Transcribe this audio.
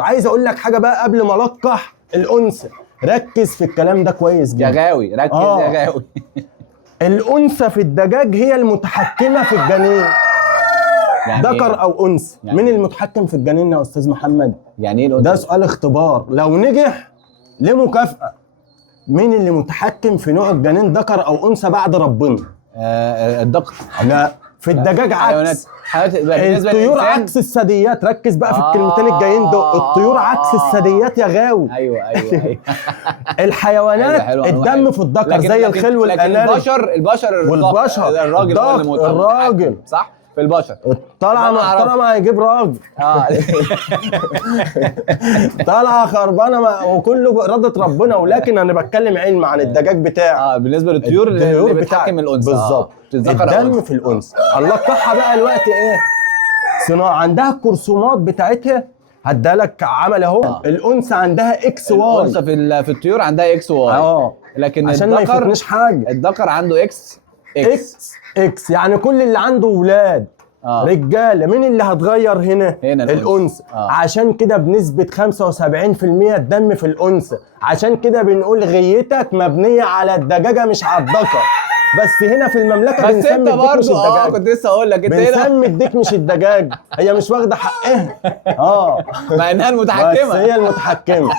عايز اقول لك حاجه بقى قبل ما القح الانثى، ركز في الكلام ده كويس جدا يا غاوي ركز يا غاوي. الانثى في الدجاج هي المتحكمه في الجنين، يعني ذكر إيه؟ او انثى. يعني مين المتحكم في الجنين يا استاذ محمد؟ يعني ايه ده سؤال اختبار، لو نجح ليه مكافأة. مين اللي متحكم في نوع الجنين، ذكر او انثى بعد ربنا؟ الذكر. لا، في الدجاج عكس. بالنسبه الطيور للإنسان؟ عكس الثدييات، ركز بقى في الكلمتين الجايين دول. الطيور عكس الثدييات يا غاوي. ايوه الحيوانات حلو الدم في الذكر زي الخيل والاناري. البشر والبشر الراجل هو اللي الراجل صح في البشر. طالعه محترمه هيجيب راجل. طالعه خربانه وكله باراده ربنا، ولكن انا بتكلم علم عن الدجاج بتاعي. بالنسبه للطيور اللي بتحكم الانثى بالظبط. الدم في الانثى. الله قحها بقى الوقت ايه؟ صناعه. عندها الكرسومات بتاعتها هديها لك عمل اهو. الانثى عندها اكس واي. الانثى في الطيور عندها اكس واي. لكن عشان ما يفوتنيش حاجه، الذكر عنده اكس يعني كل اللي عنده ولاد رجاله. مين اللي هتغير هنا الانثى. عشان كده بنسبه 75% الدم في الانثى. عشان كده بنقول غيتك مبنيه على الدجاجه مش على الذكر. بس هنا في المملكه بس بنسمي انت الديك مش الدجاج. كنت لسه اقول لك انت بنسمي الديك مش الدجاج. هي مش واخده حقها مع انها المتحكمه، بس هي المتحكمه.